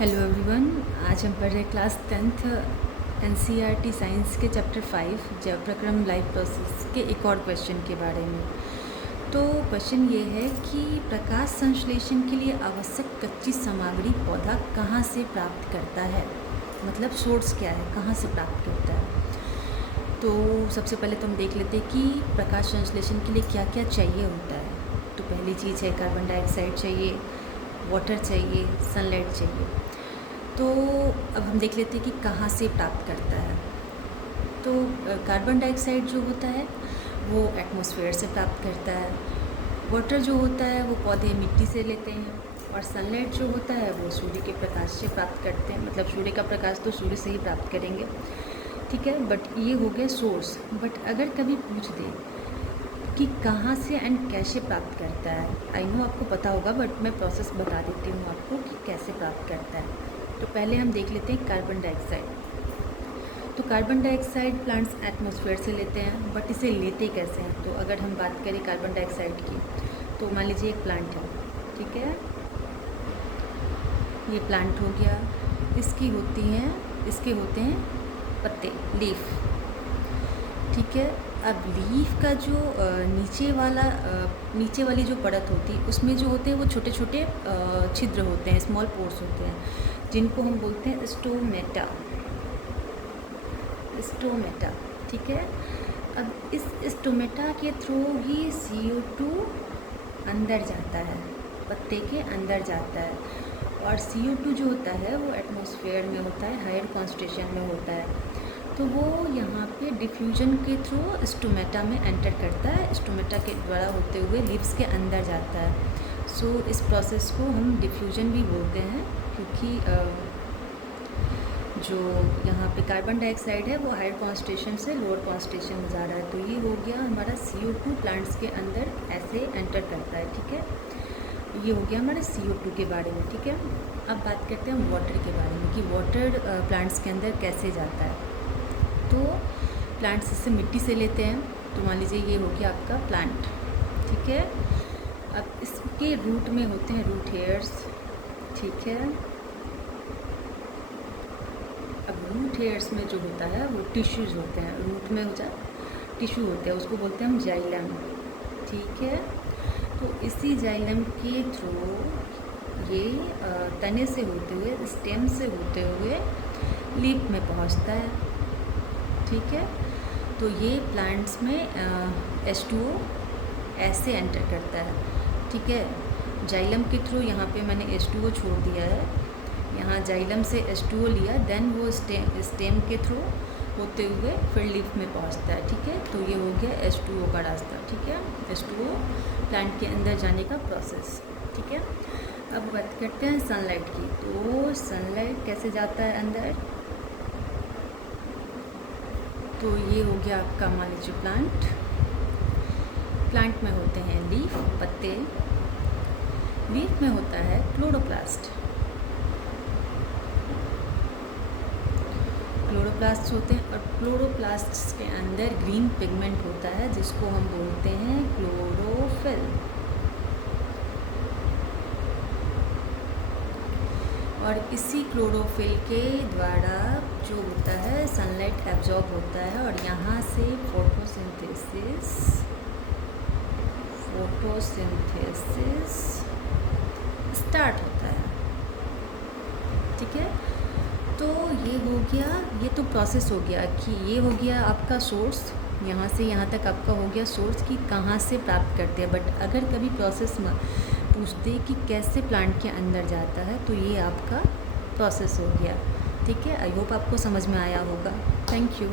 Hello everyone. आज हम पढ़ रहे क्लास 10th एनसीईआरटी साइंस के चैप्टर 5 जैव प्रक्रम लाइफ प्रोसेस के एक और क्वेश्चन के बारे में। तो क्वेश्चन ये है कि प्रकाश संश्लेषण के लिए आवश्यक कच्ची सामग्री पौधा कहाँ से प्राप्त करता है, मतलब सोर्स क्या है, कहाँ से प्राप्त करता है। तो सबसे पहले तो हम देख लेते हैं कि प्रकाश संश्लेषण के लिए क्या क्या चाहिए होता है। तो पहली चीज़ है कार्बन डाइऑक्साइड चाहिए, वाटर चाहिए, सनलाइट चाहिए। तो अब हम देख लेते हैं कि कहाँ से प्राप्त करता है। तो कार्बन डाइऑक्साइड जो होता है वो एटमॉस्फेयर से प्राप्त करता है। वाटर जो होता है वो पौधे मिट्टी से लेते हैं, और सनलाइट जो होता है वो सूर्य के प्रकाश से प्राप्त करते हैं। मतलब सूर्य का प्रकाश तो सूर्य से ही प्राप्त करेंगे, ठीक है। बट ये हो गया सोर्स। बट अगर कभी पूछ दे कि कहाँ से एंड कैसे प्राप्त करता है, आई नो आपको पता होगा बट मैं प्रोसेस बता देती हूँ आपको कि कैसे प्राप्त करता है। तो पहले हम देख लेते हैं कार्बन डाइऑक्साइड। तो कार्बन डाइऑक्साइड प्लांट्स एटमॉस्फेयर से लेते हैं, बट इसे लेते कैसे हैं। तो अगर हम बात करें कार्बन डाइऑक्साइड की, तो मान लीजिए एक प्लांट है, ठीक है, ये प्लांट हो गया। इसके होते हैं पत्ते, लीफ, ठीक है। अब लीफ का जो नीचे वाली जो परत होती है उसमें जो होते हैं वो छोटे छोटे छिद्र होते हैं, स्मॉल पोर्स होते हैं, जिनको हम बोलते हैं स्टोमेटा, ठीक है। अब इस स्टोमेटा के थ्रू ही CO2 अंदर जाता है, पत्ते के अंदर जाता है। और CO2 जो होता है वो एटमॉस्फेयर में होता है, हायर कॉन्सेंट्रेशन में होता है। तो वो यहाँ पे डिफ्यूजन के थ्रू स्टोमेटा में एंटर करता है, स्टोमेटा के द्वारा होते हुए लीव्स के अंदर जाता है। सो इस प्रोसेस को हम डिफ्यूजन भी बोलते हैं, क्योंकि जो यहाँ पे कार्बन डाइऑक्साइड है वो हायर कॉन्सेंट्रेशन से लोअर कॉन्सेंट्रेशन में जा रहा है। तो ये हो गया हमारा CO2 प्लांट्स के अंदर ऐसे एंटर करता है, ठीक है। ये हो गया हमारे CO2 के बारे में, ठीक है। अब बात करते हैं वाटर के बारे में कि वाटर प्लांट्स के अंदर कैसे जाता है। तो प्लांट्स इससे मिट्टी से लेते हैं। तो मान लीजिए ये हो गया आपका प्लांट, ठीक है। अब इसके रूट में होते हैं रूट हेयर्स, ठीक है। अब रूट हेयर्स में जो होता है वो टिश्यूज़ होते हैं, रूट में हो जाए टिश्यू होते हैं, उसको बोलते हैं हम जाइलम, ठीक है। तो इसी जाइलम के थ्रू ये तने से होते हुए, स्टेम से होते हुए लीफ में पहुंचता है, ठीक है। तो ये प्लांट्स में H2O ऐसे एंटर करता है, ठीक है। जाइलम के थ्रू यहाँ पे मैंने H2O छोड़ दिया है, यहाँ जाइलम से H2O लिया, देन वो स्टेम के थ्रू होते हुए फिर लीफ में पहुँचता है, ठीक है। तो ये हो गया H2O का रास्ता, ठीक है, H2O प्लांट के अंदर जाने का प्रोसेस, ठीक है। अब बात करते हैं सनलाइट की। तो सनलाइट कैसे जाता है अंदर। तो ये हो गया आपका मान लीजिए प्लांट में होते हैं लीफ, पत्ते। लीफ में होता है क्लोरोप्लास्ट होते हैं, और क्लोरोप्लास्ट के अंदर ग्रीन पिगमेंट होता है जिसको हम बोलते हैं क्लोरोफिल। और इसी क्लोरोफिल के द्वारा जो होता है सनलाइट एब्जॉर्ब होता है, और यहाँ से फोटोसिंथेसिस स्टार्ट होता है, ठीक है। तो ये हो गया, ये तो प्रोसेस हो गया कि ये हो गया आपका सोर्स, यहाँ से यहाँ तक आपका हो गया सोर्स कि कहाँ से प्राप्त करते हैं। बट अगर कभी प्रोसेस में पूछते कि कैसे प्लांट के अंदर जाता है, तो ये आपका प्रोसेस हो गया, ठीक है। आई होप आपको समझ में आया होगा। Thank you.